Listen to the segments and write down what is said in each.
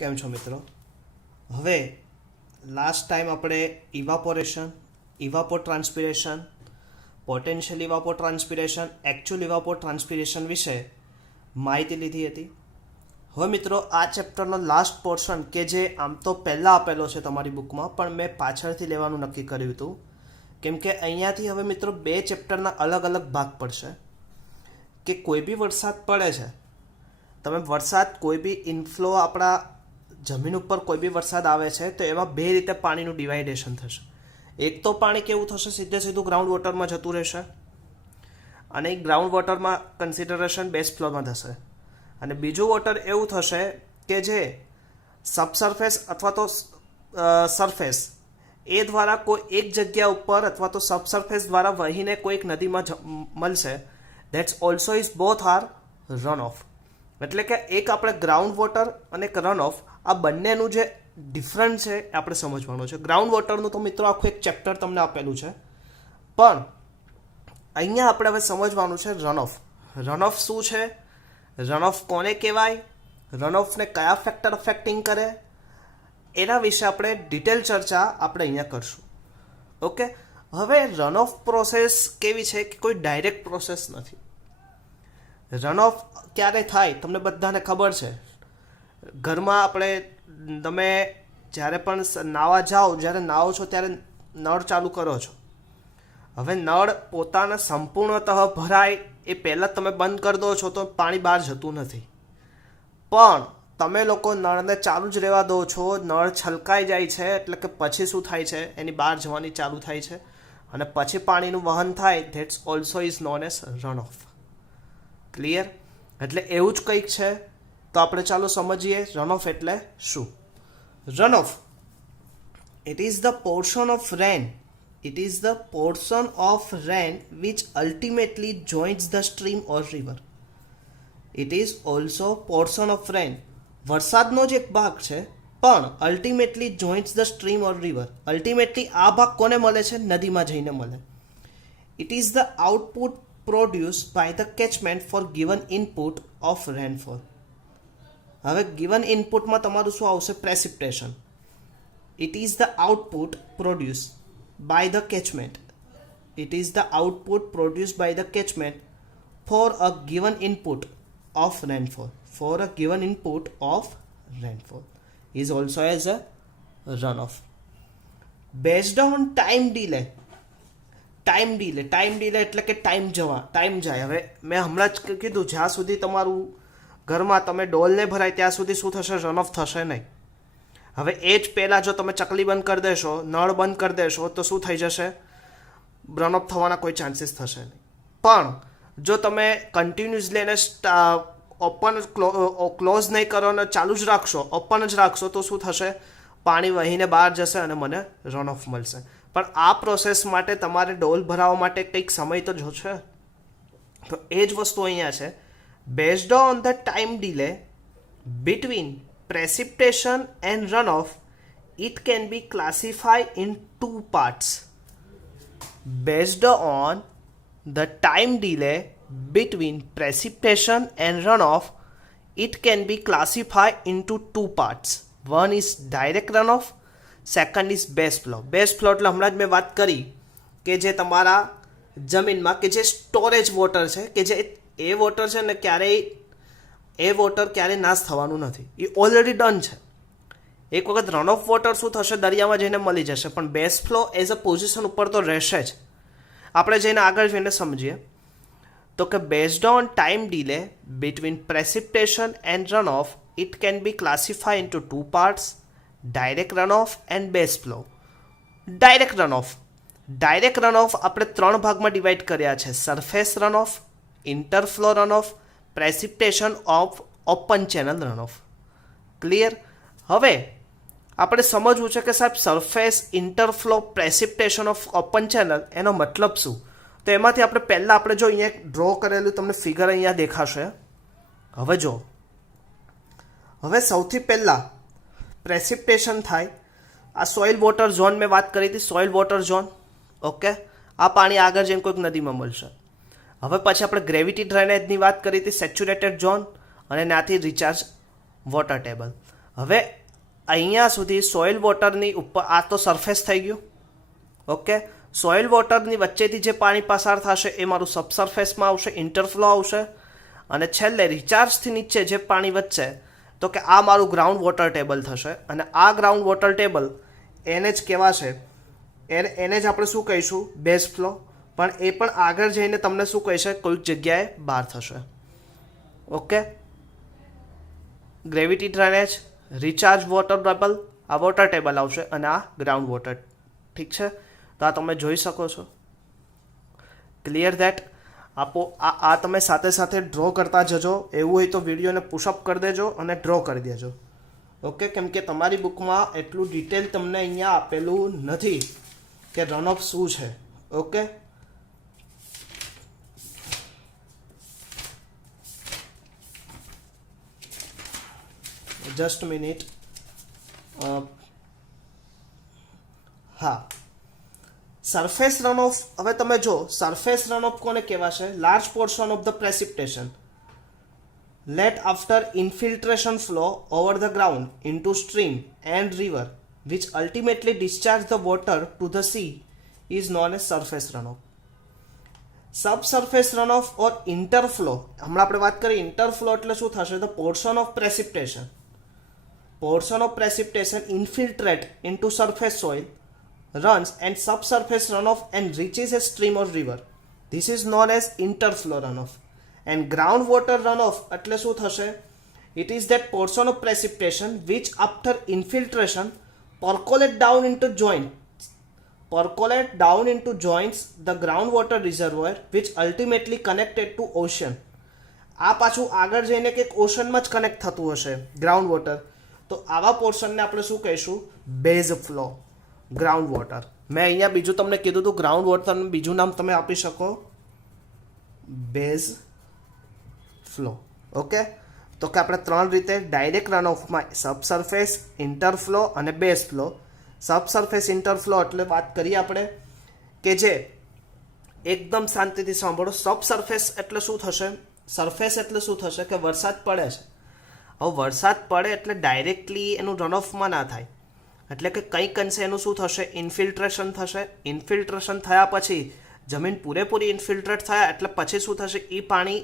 કેમ છો મિત્રો? હવે લાસ્ટ ટાઈમ આપણે ઇવાપોરેશન, ઇવાપોટ્રાન્સપિરેશન, પોટેન્શિયલ ઇવાપોટ્રાન્સપિરેશન, એકચ્યુઅલ ઇવાપોટ્રાન્સપિરેશન વિશે માહિતી લીધી હતી. હવે મિત્રો આ ચેપ્ટરનો લાસ્ટ પોર્શન કે જે આમ તો પહેલાં આપેલો છે તમારી બુકમાં, પણ મેં પાછળથી લેવાનું નક્કી કર્યું હતું કેમ કે અહીંયાથી હવે મિત્રો બે ચેપ્ટરના અલગ અલગ ભાગ પડશે. કે કોઈ બી વરસાદ પડે છે, તમે વરસાદ કોઈ બી ઇનફ્લો આપણા જમીન ઉપર કોઈ બી વરસાદ આવે છે તો એમાં બે રીતે પાણીનું ડિવાઇડેશન થશે. એક તો પાણી કેવું થશે, સીધું ગ્રાઉન્ડ વોટરમાં જતું રહેશે, અને એક ગ્રાઉન્ડ વોટરમાં કન્સિડરેશન બેઝ ફ્લોમાં થશે, અને બીજું વોટર એવું થશે કે જે સબસર્ફેસ અથવા તો સરફેસ એ દ્વારા કોઈ એક જગ્યા ઉપર અથવા તો સબસર્ફેસ દ્વારા વહીને કોઈક નદીમાં મળશે. That's also is both are run of. એટલે કે એક આપણે ગ્રાઉન્ડ વોટર અને એક રન ઓફ, આ બંનેનું જે ડિફરન્સ છે એ આપણે સમજવાનું છે. ગ્રાઉન્ડ વોટરનું તો મિત્રો આખું એક ચેપ્ટર તમને આપેલું છે, પણ અહીંયા આપણે હવે સમજવાનું છે રન ઓફ. રન ઓફ શું છે, રન ઓફ કોને કહેવાય, રન ઓફને કયા ફેક્ટર અફેક્ટિંગ કરે, એના વિશે આપણે ડિટેલ ચર્ચા આપણે અહીંયા કરશું. ઓકે, હવે રન ઓફ પ્રોસેસ કેવી છે કે કોઈ ડાયરેક્ટ પ્રોસેસ નથી. રન ઓફ ક્યારે થાય તમને બધાને ખબર છે. ઘરમાં તમે જ્યારે પણ નાવા જાઓ, જ્યારે નાવો છો ત્યારે નળ ચાલુ કરો છો. હવે નળ પોતાના સંપૂર્ણતઃ ભરાય એ પહેલાં તમે બંધ કરી દો છો તો પાણી બહાર જતું નથી, પણ તમે લોકો નળને ચાલુ જ રહેવા દો છો, નળ છલકાઈ જાય છે એટલે કે પછી શું થાય છે, એની બહાર જવાની ચાલુ થાય છે અને પછી પાણીનું વહન થાય. That's also is known as run of. Clear? એટલે એવું જ કંઈક છે. તો આપણે ચાલો સમજીએ રન ઓફ એટલે શું. Run of, it is the portion of rain, it is the portion of rain which ultimately joins the stream or river. It is also portion of rain, વરસાદનો જ એક ભાગ છે, પણ ultimately joins the stream or river. Ultimately આ ભાગ કોને મળે છે? નદીમાં જઈને મળે. It is the output produced by the catchment for given input of rainfall. હવે given inputમાં તમારું શું આવશે? precipitation. It is the output produced by the catchment. It is the output produced by the catchment for a given input of rainfall. For a given input of rainfall is also as a runoff. Based on time delay. Time delay એટલે કે time જાય. હવે મેં હમણાં જ કીધું, જ્યાં સુધી તમારું ઘરમાં તમે ડોલને ભરાય ત્યાં સુધી શું થશે? રન ઓફ થશે નહીં. હવે એ જ પહેલાં જો તમે ચકલી બંધ કરી દેશો, નળ બંધ કરી દેશો તો શું થઈ જશે? રન ઓફ થવાના કોઈ ચાન્સીસ થશે નહીં. પણ જો તમે કન્ટિન્યુઅસલી એને ઓપન ક્લોઝ નહીં કરો અને ચાલુ જ રાખશો, ઓપન જ રાખશો, તો શું થશે? પાણી વહીને બહાર જશે અને મને રન ઓફ મળશે. પણ આ પ્રોસેસ માટે તમારે ડોલ ભરાવવા માટે કંઈક સમય તો જોશે. તો એ જ વસ્તુ અહીંયા છે. Based on the time delay between precipitation and run of, it can be classified in two parts. Based on the time delay between precipitation and run of, it can be classified in two parts. One is direct run off, second is base flow. Base flow એટલે હમણાં જ મેં વાત કરી કે જે તમારા જમીનમાં કે જે સ્ટોરેજ વોટર છે, કે જે એ વોટર છે ને ક્યારેય નાશ થવાનું નથી, એ ઓલરેડી ડન છે. એક વખત રન ઓફ વોટર શું થશે? દરિયામાં જઈને મળી જશે, પણ base flow as a position ઉપર તો રહેશે જ. આપણે જઈને આગળ જઈને સમજીએ તો કે based on time delay between precipitation and run of, it can be classified into two parts: direct run of and base flow. Direct run of આપણે ત્રણ ભાગમાં ડિવાઈડ કર્યા છે: surface runoff, interflow runoff, precipitation of open channel runoff. Clear? હવે આપણે સમજવું છે કે સાહેબ surface, interflow, precipitation of open channel, એનો મતલબ શું? તો એમાંથી આપણે જો અહીંયા ડ્રો કરેલું તમને ફિગર અહીંયા દેખાશે. હવે જો, હવે સૌથી પહેલાં પ્રેસિપિટેશન થાય. આ સોઇલ વોટર ઝોન મેં વાત કરી હતી, સોઇલ વોટર ઝોન. ઓકે, આ પાણી આગળ જઈને કોઈક નદીમાં મળશે. હવે પછી આપણે ગ્રેવિટી ડ્રેનેજની વાત કરી હતી, સેચ્યુરેટેડ ઝોન, અને ત્યાંથી રિચાર્જ વોટર ટેબલ. હવે અહીંયા સુધી સોઇલ વોટરની ઉપર આ તો સરફેસ થઈ ગયું. ઓકે, સોઇલ વોટરની વચ્ચેથી જે પાણી પસાર થશે એ મારું સબસર્ફેસમાં આવશે, ઇન્ટરફ્લો આવશે. અને છેલ્લે રિચાર્જથી નીચે જે પાણી વધશે તો કે આ મારું ગ્રાઉન્ડ વોટર ટેબલ થશે. અને આ ગ્રાઉન્ડ વોટર ટેબલ એને જ કહેવાશે, એને જ આપણે શું કહીશું, બેઝ ફ્લો. પણ એ પણ આગળ જઈને તમને શું કહેશે, કોઈક જગ્યાએ બહાર થશે. Okay, gravity drainage, recharge water table, આ વોટર ટેબલ આવશે અને આ ગ્રાઉન્ડ વોટર. ઠીક છે, તો આ તમે જોઈ શકો છો. Clear that? આ તમે સાથે સાથે ડ્રો કરતા જજો. એવું હોય તો વિડીયોને પુશઅપ કરી દેજો અને ડ્રો કરી દેજો. ઓકે, કેમ કે તમારી બુકમાં એટલું ડિટેલ તમને અહીંયા આપેલું નથી કે રન ઓફ શું છે. Okay, just minute. હા, સરફેસ રન ઓફ. હવે તમે જો સરફેસ રન ઓફ કોને કહેવાશે? Large portion of the precipitation let after infiltration flow over the ground into stream and river which ultimately discharge the water to the sea is known as surface runoff. Subsurface runoff or interflow, હમણાં આપણે વાત કરી interflow એટલે શું થશે? The portion of precipitation infiltrate into surface soil, runs and subsurface runoff and reaches a stream or river. This is known as interflow runoff. And groundwater runoff એટલે શું થશે? It is that portion of precipitation which after infiltration percolate down into joints the groundwater reservoir which ultimately connected to ocean. આ પાછું આગળ જઈને કંઈક ઓશનમાં જ connect થતું હશે ગ્રાઉન્ડ વોટર. તો આવા પોર્શનને આપણે શું કહીશું? Base flow, ground water. મેં અહીંયા બીજું તમને કીધું હતું, ગ્રાઉન્ડ વોટરનું બીજું નામ તમે આપી શકો, બેઝ ફ્લો. ઓકે, તો કે આપણે ત્રણ રીતે ડાયરેક્ટ રન ઓફમાં સબસર્ફેસ, ઇન્ટરફ્લો અને બેઝ ફ્લો. સબસર્ફેસ ઇન્ટરફ્લો એટલે વાત કરીએ આપણે કે જે એકદમ શાંતિથી સાંભળો. સબસર્ફેસ એટલે શું થશે? સરફેસ એટલે શું થશે કે વરસાદ પડે છે. હવે વરસાદ પડે એટલે ડાયરેક્ટલી એનું રન ઓફમાં ના થાય, એટલે કે કંઈક અંશે એનું શું થશે? ઇન્ફિલ્ટ્રેશન થશે. ઇન્ફિલ્ટ્રેશન થયા પછી જમીન પૂરેપૂરી ઇન્ફિલ્ટ્રેટ થયા એટલે પછી શું થશે? એ પાણી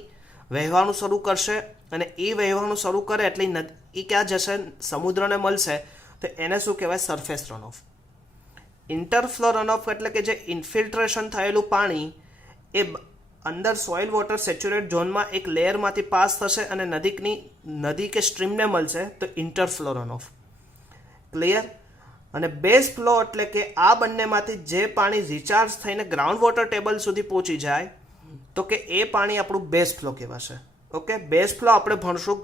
વહેવાનું શરૂ કરશે અને એ વહેવાનું શરૂ કરે એટલે એ ક્યાં જશે? સમુદ્રને મળશે. તો એને શું કહેવાય? સરફેસ રનઓફ. ઇન્ટરફ્લો રનઓફ એટલે કે જે ઇન્ફિલ્ટ્રેશન થયેલું પાણી એ અંદર સોઇલ વોટર સેચ્યુરેટ ઝોનમાં એક લેયરમાંથી પાસ થશે અને નદી કે સ્ટ્રીમને મળશે. તો ઇન્ટરફ્લો રનઓફ. ક્લિયર? અને બેઝ ફ્લો એટલે કે આ બંનેમાંથી જે પાણી રિચાર્જ થઈને ગ્રાઉન્ડ વોટર ટેબલ સુધી પહોંચી જાય તો કે એ પાણી આપણું બેઝ ફ્લો કહેવાશે. ઓકે, બેઝ ફ્લો આપણે ભણશું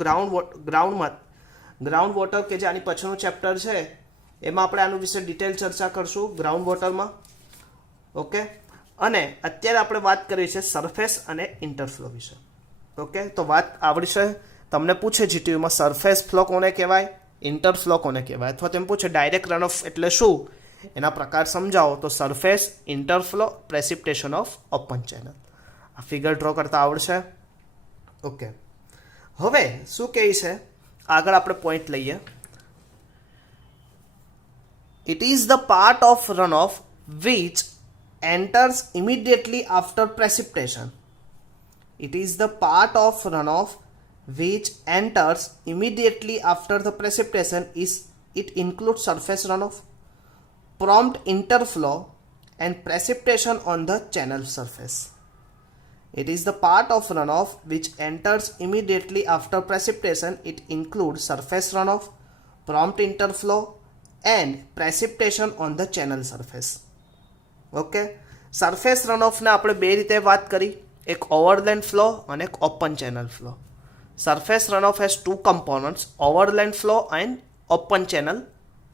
ગ્રાઉન્ડ વોટર કે જે આની પછીનું ચેપ્ટર છે એમાં આપણે આનું વિશે ડિટેલ ચર્ચા કરશું ગ્રાઉન્ડ વોટરમાં. ઓકે, અને અત્યારે આપણે વાત કરી છે સરફેસ અને ઇન્ટરફ્લો વિશે. ઓકે, તો વાત આવડશે. તમને પૂછે જીટીયુમાં સરફેસ ફ્લો કોને કહેવાય, ઇન્ટરફ્લો કોને કહેવાય, અથવા તેમ પૂછે ડાયરેક્ટ રન ઓફ એટલે શું, એના પ્રકાર સમજાવો. તો surface, interflow, precipitation of open channel. આ ફિગર ડ્રો કરતા આવડશે. ઓકે, હવે શું કહે છે આગળ આપણે પોઈન્ટ લઈએ. It is the part of run of which enters immediately after precipitation. It is the part of runoff which enters immediately after the precipitation. It includes surface runoff, prompt interflow and precipitation on the channel surface. It is the part of runoff which enters immediately after precipitation. It includes surface runoff, prompt interflow and precipitation on the channel surface. Okay, surface રનઓફને આપણે બે રીતે વાત કરી, એક ઓવરલેન્ડ flow અને એક open channel flow. Surface runoff has two components, overland flow and open channel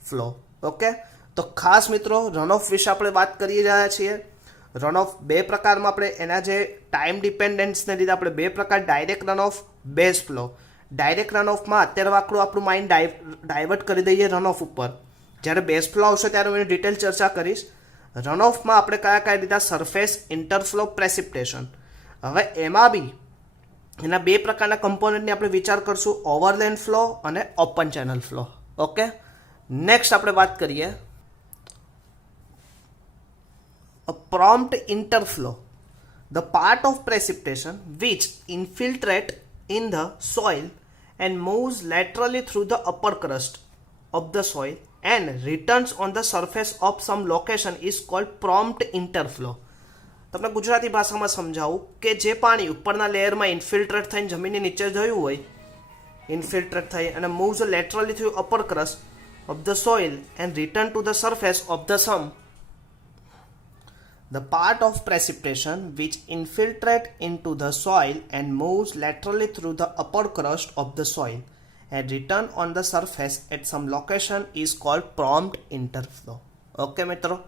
flow. Okay, તો ખાસ મિત્રો રનઓફ વિશે આપણે વાત કરી રહ્યા છીએ. રનઓફ બે પ્રકારમાં આપણે એના જે ટાઈમ ડિપેન્ડન્સને લીધે આપણે બે પ્રકાર, ડાયરેક્ટ રનઓફ, બેઝ ફ્લો. ડાયરેક્ટ રનઓફમાં અત્યારે આપણું માઇન્ડ ડાયવર્ટ કરી દઈએ રનઓફ ઉપર. જ્યારે બેઝ ફ્લો આવશે ત્યારે હું એની ડિટેલ ચર્ચા કરીશ. રનઓફમાં આપણે કયા લીધા? Surface, interflow, precipitation. હવે એમાં બી એના બે પ્રકારના કમ્પોનન્ટની આપણે વિચાર કરશું, ઓવરલેન્ડ ફ્લો અને open channel flow. Okay, next આપણે વાત કરીએ prompt interflow, the part of precipitation which infiltrate in the soil and moves laterally through the upper crust of the soil and returns on the surface of some location is called prompt interflow. તમને ગુજરાતી ભાષામાં સમજાવું કે જે પાણી ઉપરના લેયરમાં ઇન્ફિલ્ટ્રેટ થઈને જમીનની નીચે જયું હોય, ઇન્ફિલ્ટ્રેટ થઈ અને moves laterally through upper crust of the soil and return to the surface of the some, the part of precipitation which infiltrate into the soil and moves laterally through the upper crust of the soil and return on the surface at some location is called prompt interflow. Okay મિત્રો,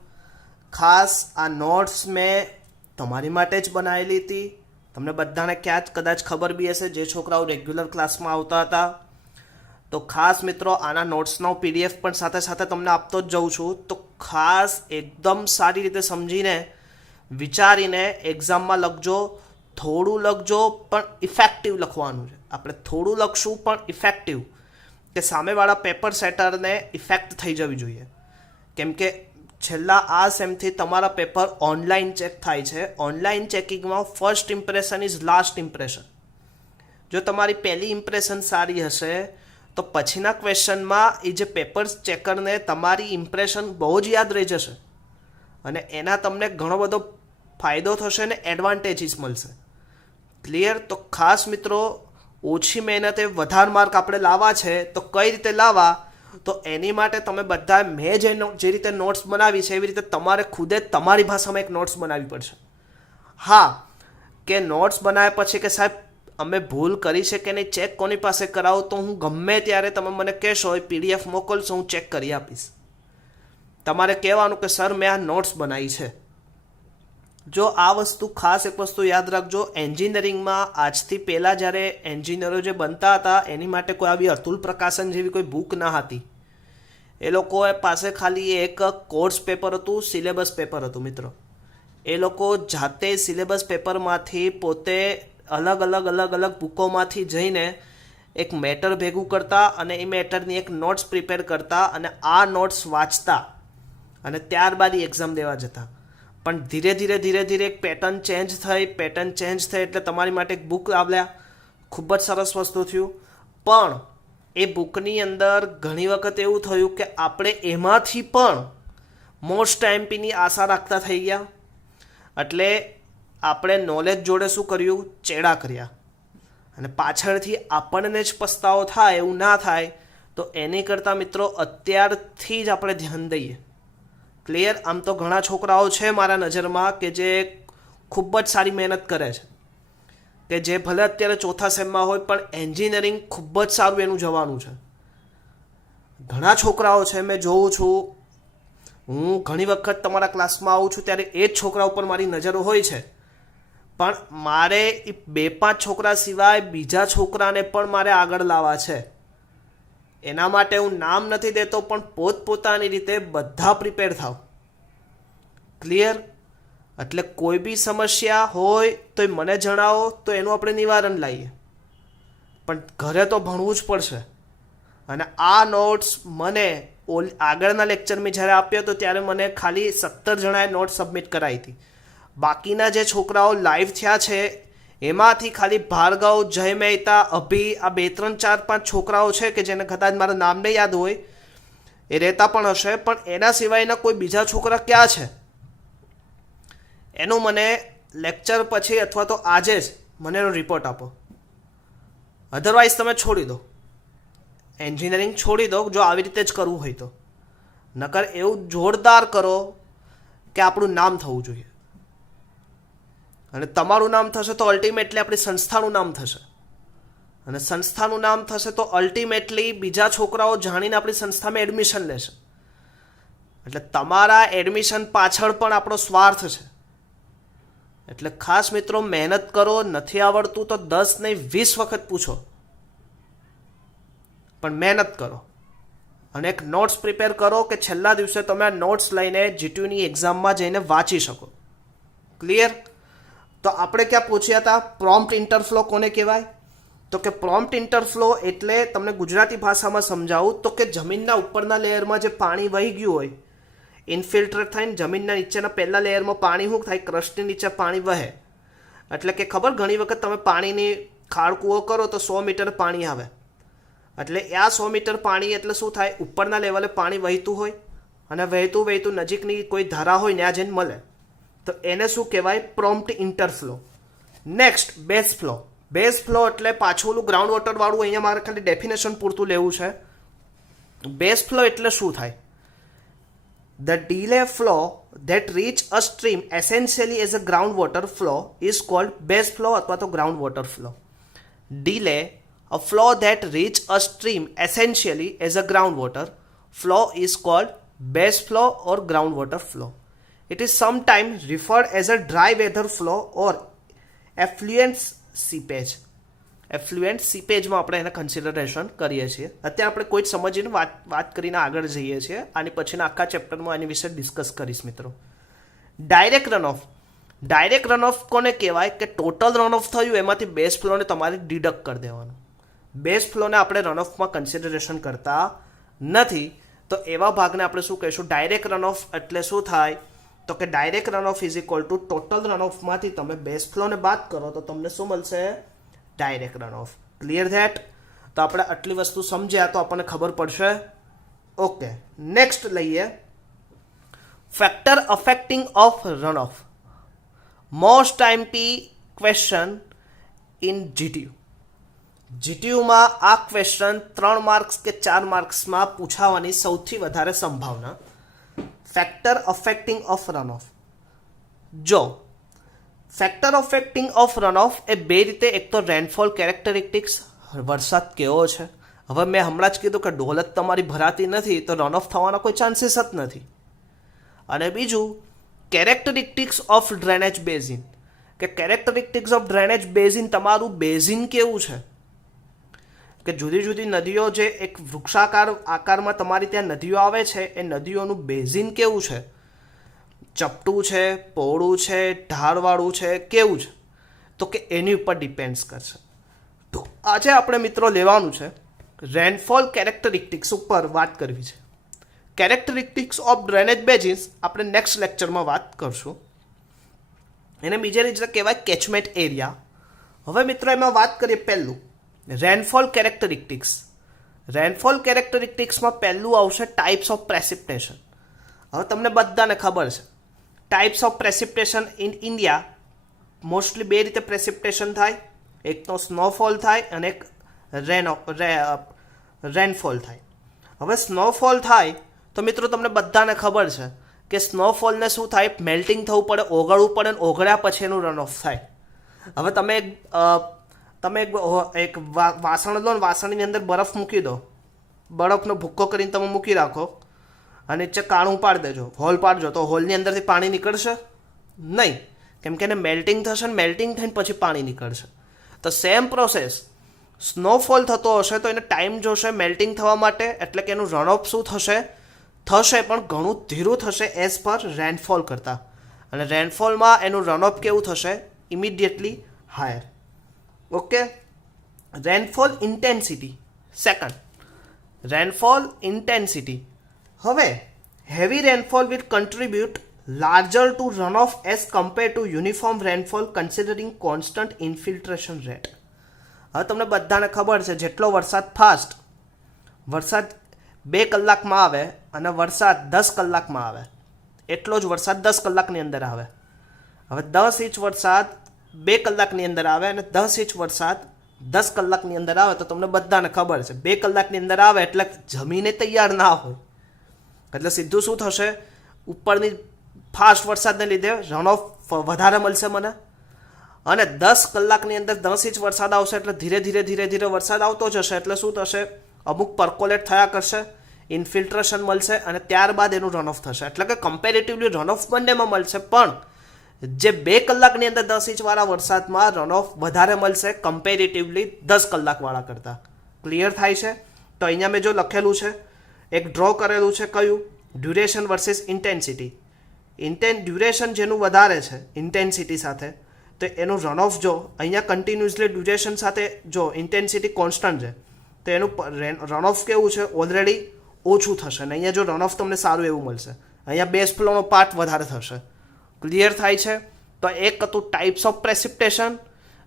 ખાસ આ notes મેં તમારી માટે જ બનાવેલી હતી. તમને બધાને કદાચ ખબર બી હશે જે છોકરાઓ રેગ્યુલર ક્લાસમાં આવતા હતા. તો ખાસ મિત્રો આના નોટ્સનો પીડીએફ પણ સાથે સાથે તમને આપતો જ જઉં છું. તો ખાસ એકદમ સારી રીતે સમજીને વિચારીને એક્ઝામમાં લખજો. થોડું લખજો પણ ઇફેક્ટિવ લખવાનું છે. આપણે થોડું લખશું પણ ઇફેક્ટિવ, કે સામેવાળા પેપર સેટરને ઇફેક્ટ થઈ જવી જોઈએ. કેમ કે છેલ્લા આ સેમથી તમારા પેપર ઓનલાઈન ચેક થાય છે. ઓનલાઈન ચેકિંગમાં first impression is last impression. જો તમારી પહેલી ઇમ્પ્રેશન સારી હશે તો પછીના ક્વેશ્ચનમાં એ જે પેપર ચેકરને તમારી ઇમ્પ્રેશન બહુ જ યાદ રહી જશે અને એના તમને ઘણો બધો ફાયદો થશે ને એડવાન્ટેજીસ મળશે. ક્લિયર? તો ખાસ મિત્રો, ઓછી મહેનતે વધારે માર્ક આપણે લાવવા છે તો કઈ રીતે લાવવા, તો એની માટે તમે બધા મેં જે રીતે નોટ્સ બનાવી છે એવી રીતે તમારે ખુદે તમારી ભાષામાં એક નોટ્સ બનાવવી પડશે. હા, કે નોટ્સ બનાવ્યા પછી કે સાહેબ અમે ભૂલ કરી છે કે નહીં, ચેક કોની પાસે કરાવું, તો હું ગમે ત્યારે તમે મને કહેશો એ પીડીએફ મોકલશો, હું ચેક કરી આપીશ. તમારે કહેવાનું કે સર મેં આ નોટ્સ બનાવી છે. જો આ વસ્તુ ખાસ એક વસ્તુ યાદ રાખજો, એન્જિનિયરિંગમાં આજથી પહેલાં જ્યારે એન્જિનિયરો જે બનતા હતા એની માટે કોઈ આવી અતુલ પ્રકાશન જેવી કોઈ બુક ના હતી. એ લોકો પાસે ખાલી એક કોર્સ પેપર હતું, સિલેબસ પેપર હતું. મિત્રો એ લોકો જાતે સિલેબસ પેપરમાંથી પોતે અલગ અલગ બુકોમાંથી જઈને એક મેટર ભેગું કરતા અને એ મેટરની એક નોટ્સ પ્રિપેર કરતા અને આ નોટ્સ વાંચતા અને ત્યારબાદ એક્ઝામ દેવા જતા. પણ ધીરે ધીરે એક પેટર્ન ચેન્જ થઈ એટલે તમારી માટે એક બુક આવ્યા. ખૂબ જ સરસ વસ્તુ થયું. પણ એ બુકની અંદર ઘણી વખત એવું થયું કે આપણે એમાંથી પણ મોસ્ટ એમપીની આશા રાખતા થઈ ગયા. એટલે આપણે નોલેજ જોડે શું કર્યું, ચેડા કર્યા. અને પાછળથી આપણને જ પસ્તાવો થાય એવું ના થાય તો એની કરતાં મિત્રો અત્યારથી જ આપણે ધ્યાન દઈએ. ક્લિયર? આમ તો ઘણા છોકરાઓ છે મારા નજરમાં કે જે ખૂબ જ સારી મહેનત કરે છે, કે જે ભલે અત્યારે ચોથા સેમમાં હોય પણ એન્જિનિયરિંગ ખૂબ જ સારું એનું જવાનું છે. ઘણા છોકરાઓ છે મેં જોઉં છું, હું ઘણી વખત તમારા ક્લાસમાં આવું છું ત્યારે એ જ છોકરા ઉપર મારી નજરો હોય છે. પણ મારે એ 2-5 છોકરા સિવાય બીજા છોકરાને પણ મારે આગળ લાવવા છે. એના માટે હું નામ નથી દેતો પણ પોતપોતાની રીતે બધા પ્રિપેર થાવ. ક્લિયર? એટલે કોઈ બી સમસ્યા હોય તો મને જણાવો તો એનું આપણે નિવારણ લાવીએ. પણ ઘરે તો ભણવું જ પડશે. અને આ નોટ્સ મને આગળના લેક્ચરમાં જ્યારે આપ્યો હતો ત્યારે મને ખાલી 17 જણાએ નોટ્સ સબમિટ કરાવી હતી. બાકીના જે છોકરાઓ લાઈવ થયા છે એમાંથી ખાલી ભાર્ગવ, જય મહેતા, અભી, આ 2, 3, 4, 5 છોકરાઓ છે કે જેને કદાચ મારા નામ નહીં યાદ હોય, એ રહેતા પણ હશે. પણ એના સિવાયના કોઈ બીજા છોકરા ક્યાં છે એનું મને લેક્ચર પછી અથવા તો આજે જ મને એનો રિપોર્ટ આપો. અધરવાઇઝ તમે છોડી દો, એન્જિનિયરિંગ છોડી દો જો આવી રીતે જ કરવું હોય તો. નકર એવું જોરદાર કરો કે આપણું નામ થવું જોઈએ. અને તમારું નામ થશે તો અલ્ટિમેટલી આપણી સંસ્થાનું નામ થશે. અને સંસ્થાનું નામ થશે તો અલ્ટિમેટલી બીજા છોકરાઓ જાણીને આપણી સંસ્થામાં એડમિશન લેશે. એટલે તમારા એડમિશન પાછળ પણ આપણો સ્વાર્થ છે. એટલે ખાસ મિત્રો મહેનત કરો. નથી આવડતું તો 10 નહીં 20 વખત પૂછો, પણ મહેનત કરો. અને એક નોટ્સ પ્રિપેર કરો કે છેલ્લા દિવસે તમે આ નોટ્સ લઈને જીટીયુની એક્ઝામમાં જઈને વાંચી શકો. ક્લિયર? તો આપણે ક્યાં પૂછ્યા હતા? પ્રોમ્પ્ટ ઇન્ટરફ્લો કોને કહેવાય? તો કે પ્રોમ્પ્ટ ઇન્ટરફ્લો એટલે તમને ગુજરાતી ભાષામાં સમજાવું તો કે જમીનના ઉપરના લેયરમાં જે પાણી વહી ગયું હોય, ઇન્ફિલ્ટ્રેટ થઈને જમીનના નીચેના પહેલા લેયરમાં પાણી શું થાય, ક્રસ્ટની નીચે પાણી વહે. એટલે કે ખબર, ઘણી વખત તમે પાણીની ખાળ કૂવો કરો તો 100 મીટર પાણી આવે. એટલે આ 100 મીટર પાણી એટલે શું થાય, ઉપરના લેવલે પાણી વહેતું હોય અને વહેતું વહેતું નજીકની કોઈ ધારા હોય ત્યાં જઈને મળે, તો એને શું કહેવાય, prompt interflow. Next, base flow. Base flow એટલે પાછું ઓલું ગ્રાઉન્ડ વોટર વાળું, અહીંયા મારે ખાલી ડેફિનેશન પૂરતું લેવું છે. બેઝ ફ્લો એટલે શું થાય, the delay flow that reach a stream essentially as a groundwater flow is called base flow અથવા તો groundwater flow. Delay, a flow that reach a stream essentially as a groundwater flow is called base flow or groundwater flow. It is sometimes referred as a dry weather flow or effluent seepage. Effluent સીપેજમાં આપણે એને consideration કરીએ છીએ. અત્યારે આપણે કોઈ જ સમજીને વાત કરીને આગળ જઈએ છીએ. આની પછીના આખા ચેપ્ટરમાં આની વિશે ડિસ્કસ કરીશ મિત્રો. ડાયરેક્ટ રનઓફ. ડાયરેક્ટ રનઓફ કોને કહેવાય કે ટોટલ રનઓફ થયું એમાંથી બેઝ ફ્લોને તમારે ડિડક્ટ કરી દેવાનું. બેઝ ફ્લોને આપણે રનઓફમાં કન્સિડરેશન કરતા નથી, તો એવા ભાગને આપણે શું કહીશું, ડાયરેક્ટ રનઓફ. એટલે શું થાય તો કે direct runoff is equal to total રનઓફમાંથી તમે બેઝ ફ્લોને બાદ કરો તો તમને શું મળશે, ડાયરેક્ટ રનઓફ. Clear that? તો આપણે આટલી વસ્તુ સમજ્યા તો આપણને ખબર પડશે. ઓકે, નેક્સ્ટ લઈએ, factor affecting of runoff. Most IMP question in GTU. જીટીયુમાં આ ક્વેશ્ચન 3 માર્ક્સ કે 4 માર્ક્સમાં પૂછાવાની સૌથી વધારે સંભાવના. Factor affecting of runoff. જો ફેક્ટર અફેક્ટિંગ ઓફ રનઓફ એ બે રીતે, એક તો રેનફોલ કેરેક્ટરિસ્ટિક્સ, વરસાદ કેવો છે. હવે મેં હમણાં જ કીધું કે ડોલત તમારી ભરાતી નથી તો રનઓફ થવાના કોઈ ચાન્સીસ જ નથી. અને બીજું કેરેક્ટરિસ્ટિક્સ ઓફ ડ્રેનેજ બેઝિન, કે કેરેક્ટરિસ્ટિક્સ ઓફ ડ્રેનેજ બેઝિન, તમારું બેઝિન કેવું છે, કે જુદી જુદી નદીઓ જે એક વૃક્ષાકાર આકારમાં તમારી ત્યાં નદીઓ આવે છે એ નદીઓનું બેઝિન કેવું છે, ચપટું છે, પહોળું છે, ઢાળવાળું છે, કેવું છે, તો કે એની ઉપર ડિપેન્ડ્સ કરશે. તો આજે આપણે મિત્રો લેવાનું છે રેનફોલ કેરેક્ટરિસ્ટિક્સ ઉપર વાત કરવી છે. કેરેક્ટરિસ્ટિક્સ ઓફ ડ્રેનેજ બેઝિન્સ આપણે નેક્સ્ટ લેક્ચરમાં વાત કરશું. એને બીજી રીતે કહેવાય કેચમેન્ટ એરિયા. હવે મિત્રો એમાં વાત કરીએ પહેલું રેનફોલ કેરેક્ટરિસ્ટિક્સ. રેનફોલ કેરેક્ટરિસ્ટિક્સમાં પહેલું આવશે ટાઈપ્સ ઓફ પ્રેસિપિટેશન. હવે તમને બધાને ખબર છે types of precipitation in India mostly બે રીતે પ્રેસિપિટેશન થાય. એક તો સ્નોફોલ થાય અને એક રેનફોલ થાય. હવે સ્નોફોલ થાય તો મિત્રો તમને બધાને ખબર છે કે સ્નોફોલને શું થાય, મેલ્ટિંગ થવું પડે, ઓગળવું પડે, અને ઓગળ્યા પછી એનું રન ઓફ થાય. હવે તમે એક વાસણ લો ને વાસણની અંદર બરફ મૂકી દો, બરફનો ભૂક્કો કરીને તમે મૂકી રાખો અને નીચે કાણું પાડી દેજો, હોલ પાડજો, તો હોલની અંદરથી પાણી નીકળશે નહીં, કેમ કે એને મેલ્ટિંગ થશે ને મેલ્ટિંગ થઈને પછી પાણી નીકળશે. તો સેમ પ્રોસેસ, સ્નોફોલ થતો હશે તો એને ટાઈમ જોશે મેલ્ટિંગ થવા માટે, એટલે કે એનું રનઓફ શું થશે પણ ઘણું ધીરું થશે એઝ પર રેનફોલ કરતાં. અને રેનફોલમાં એનું રનઓફ કેવું થશે, immediately higher. Okay, rainfall intensity. Second, rainfall intensity. હવે heavy rainfall will contribute larger to runoff as compared to uniform rainfall considering constant infiltration rate. હવે તમને બધાને ખબર છે જેટલો વરસાદ 2 કલાકમાં આવે અને વરસાદ 10 કલાકમાં આવે એટલો જ વરસાદ 10 કલાકની અંદર આવે. હવે 10 ઇંચ વરસાદ 2 કલાકની અંદર આવે અને 10 ઇંચ વરસાદ 10 કલાકની અંદર આવે તો તમને બધાને ખબર છે 2 કલાકની અંદર આવે એટલે જમીને તૈયાર ના હોય, એટલે સીધું શું થશે, ઉપરની ફાસ્ટ વરસાદને લીધે રનઓફ વધારે મળશે મને. અને 10 કલાકની અંદર 10 ઇંચ વરસાદ આવશે એટલે ધીરે ધીરે વરસાદ આવતો જશે, એટલે શું થશે, અમુક પર્કોલેટ થયા કરશે, ઇન્ફિલ્ટ્રેશન મળશે અને ત્યારબાદ એનું રનઓફ થશે. એટલે કે કમ્પેરેટિવલી રનઓફ બંનેમાં મળશે, પણ જે 2 કલાકની અંદર 10 ઇંચવાળા વરસાદમાં રનઓફ વધારે મળશે કમ્પેરેટિવલી 10 કલાકવાળા કરતાં. ક્લિયર થાય છે? તો અહીંયા મેં જો લખેલું છે, એક ડ્રો કરેલું છે, કયું, ડ્યુરેશન વર્સિસ ઇન્ટેન્સિટી. ડ્યુરેશન જેનું વધારે છે ઇન્ટેન્સિટી સાથે તો એનું રન ઓફ જો અહીંયા કન્ટિન્યુઅસલી ડ્યુરેશન સાથે જો ઇન્ટેન્સિટી કોન્સ્ટન્ટ છે તો એનું રન ઓફ કેવું છે ઓલરેડી ઓછું થશે અને અહીંયા જો રન ઓફ તમને સારું એવું મળશે, અહીંયા બેઝ ફ્લોનો પાર્ટ વધારે થશે. ક્લિયર થાય છે? તો એક હતું ટાઈપ્સ ઓફ પ્રેસિપિટેશન,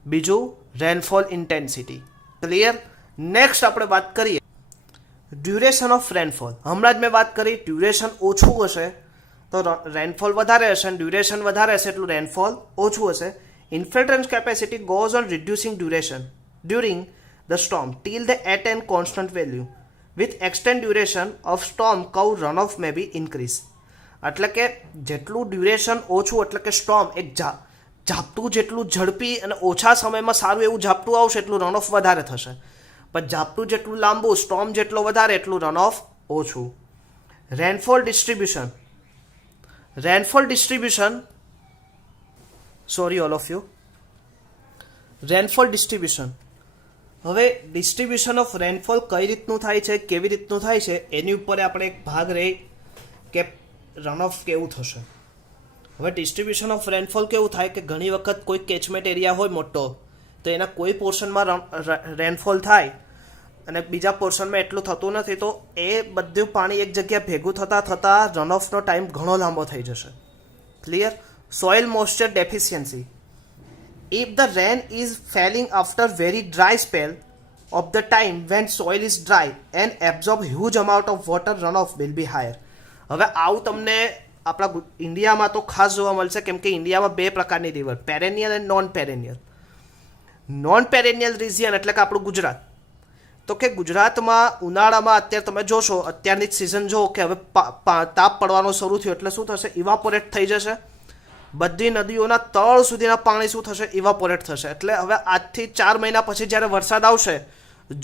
બીજું રેનફોલ ઇન્ટેન્સિટી. ક્લિયર? નેક્સ્ટ આપણે વાત કરીએ ડ્યુરેશન ઓફ રેનફોલ. હમણાં જ મેં વાત કરી ડ્યુરેશન ઓછું હશે તો રેનફોલ વધારે હશે અને ડ્યુરેશન વધારે હશે એટલું રેનફોલ ઓછું હશે. ઇન્ફિલ્ટ્રન્સ capacity goes on reducing duration during the storm till they attain constant value. With extended duration of storm curve runoff may be increased. એટલે કે જેટલું ડ્યુરેશન ઓછું એટલે કે સ્ટોર્મ એક ઝાપટું જેટલું ઝડપી અને ઓછા સમયમાં સારું એવું ઝાપટું આવશે એટલું રન ઓફ વધારે થશે, પણ ઝાપટું જેટલું લાંબુ સ્ટોર્મ જેટલો વધારે એટલું રન ઓફ ઓછું. Rainfall distribution. Sorry all of you. Rainfall distribution. હવે ડિસ્ટ્રીબ્યુશન ઓફ રેનફોલ કઈ રીતનું થાય છે, કેવી રીતનું થાય છે એની ઉપર આપણે એક ભાગ રહી કે રન ઓફ કેવું થશે. હવે ડિસ્ટ્રીબ્યુશન ઓફ રેનફોલ કેવું થાય કે ઘણી વખત કોઈ કેચમેન્ટ એરિયા હોય મોટો તો એના કોઈ પોર્શનમાં રેનફોલ થાય અને બીજા પોર્શનમાં એટલું થતું નથી, તો એ બધું પાણી એક જગ્યાએ ભેગું થતાં રન ઓફનો ટાઈમ ઘણો લાંબો થઈ જશે. Clear? Soil moisture deficiency. If the rain is falling after very dry spell of the time when soil is dry and absorb huge amount of water, runoff will be higher. હવે આવું તમને આપણા ઇન્ડિયામાં તો ખાસ જોવા મળશે કેમ કે ઇન્ડિયામાં બે પ્રકારની રિવર, પેરેનિયલ અને નોન પેરેનિયલ. નોન પેરેનિયલ રિજિયન એટલે કે આપણું ગુજરાત. તો કે ગુજરાતમાં ઉનાળામાં અત્યારે તમે જોશો અત્યારની જ સિઝન જો કે હવે તાપ પડવાનો શરૂ થયો એટલે શું થશે, ઇવાપોરેટ થઈ જશે. બધી નદીઓના તળ સુધીના પાણી શું થશે, ઇવાપોરેટ થશે. એટલે હવે આજથી 4 મહિના પછી જ્યારે વરસાદ આવશે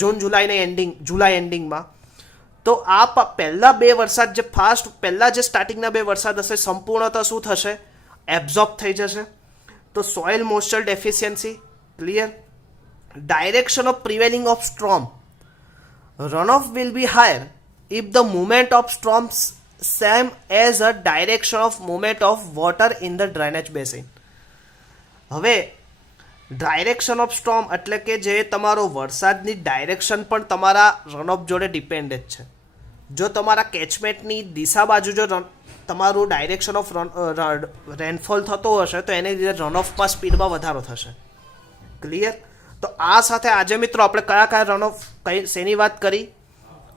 જુલાઈ એન્ડિંગમાં, તો આ પહેલા બે વરસાદ જે પહેલા જે સ્ટાર્ટિંગના બે વરસાદ હશે સંપૂર્ણતઃ શું થશે, એબ્ઝોર્બ થઈ જશે. તો soil moisture deficiency. Clear? Direction of prevailing of storm. Runoff will be higher if the movement of storms same as a direction of movement of water in the drainage basin. હવે direction of storm એટલે કે જે તમારો વરસાદની direction પણ તમારા રનઓફ જોડે depended છે. જો તમારા કેચમેન્ટની દિશા બાજુ જો તમારું ડાયરેક્શન ઓફ રેનફોલ થતો હશે તો એને લીધે રનઓફમાં સ્પીડમાં વધારો થશે. ક્લિયર? તો આ સાથે આજે મિત્રો આપણે કયા રનઓફ શેની વાત કરી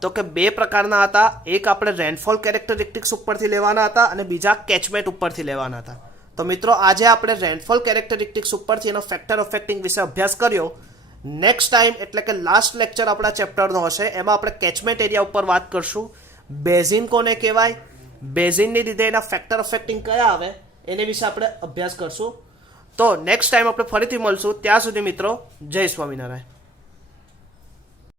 તો કે બે પ્રકારના હતા. એક આપણે રેનફોલ કેરેક્ટરિસ્ટિક્સ ઉપરથી લેવાના હતા અને બીજા કેચમેન્ટ ઉપરથી લેવાના હતા. તો મિત્રો આજે આપણે રેનફોલ કેરેક્ટરિસ્ટિક્સ ઉપરથી એનો ફેક્ટર અફેક્ટિંગ વિશે અભ્યાસ કર્યો. નેક્સ્ટ ટાઈમ એટલે કે લાસ્ટ લેક્ચર આપણા ચેપ્ટરનો હશે, એમાં આપણે કેચમેન્ટ એરિયા ઉપર વાત કરશું. બેઝિન કોને કહેવાય, બેઝિનની લીધે એના ફેક્ટર અફેક્ટિંગ કયા આવે એને વિશે આપણે અભ્યાસ કરશું. તો નેક્સ્ટ ટાઈમ આપણે ફરીથી મળશું. ત્યાં સુધી મિત્રો જય સ્વામિનારાયણ.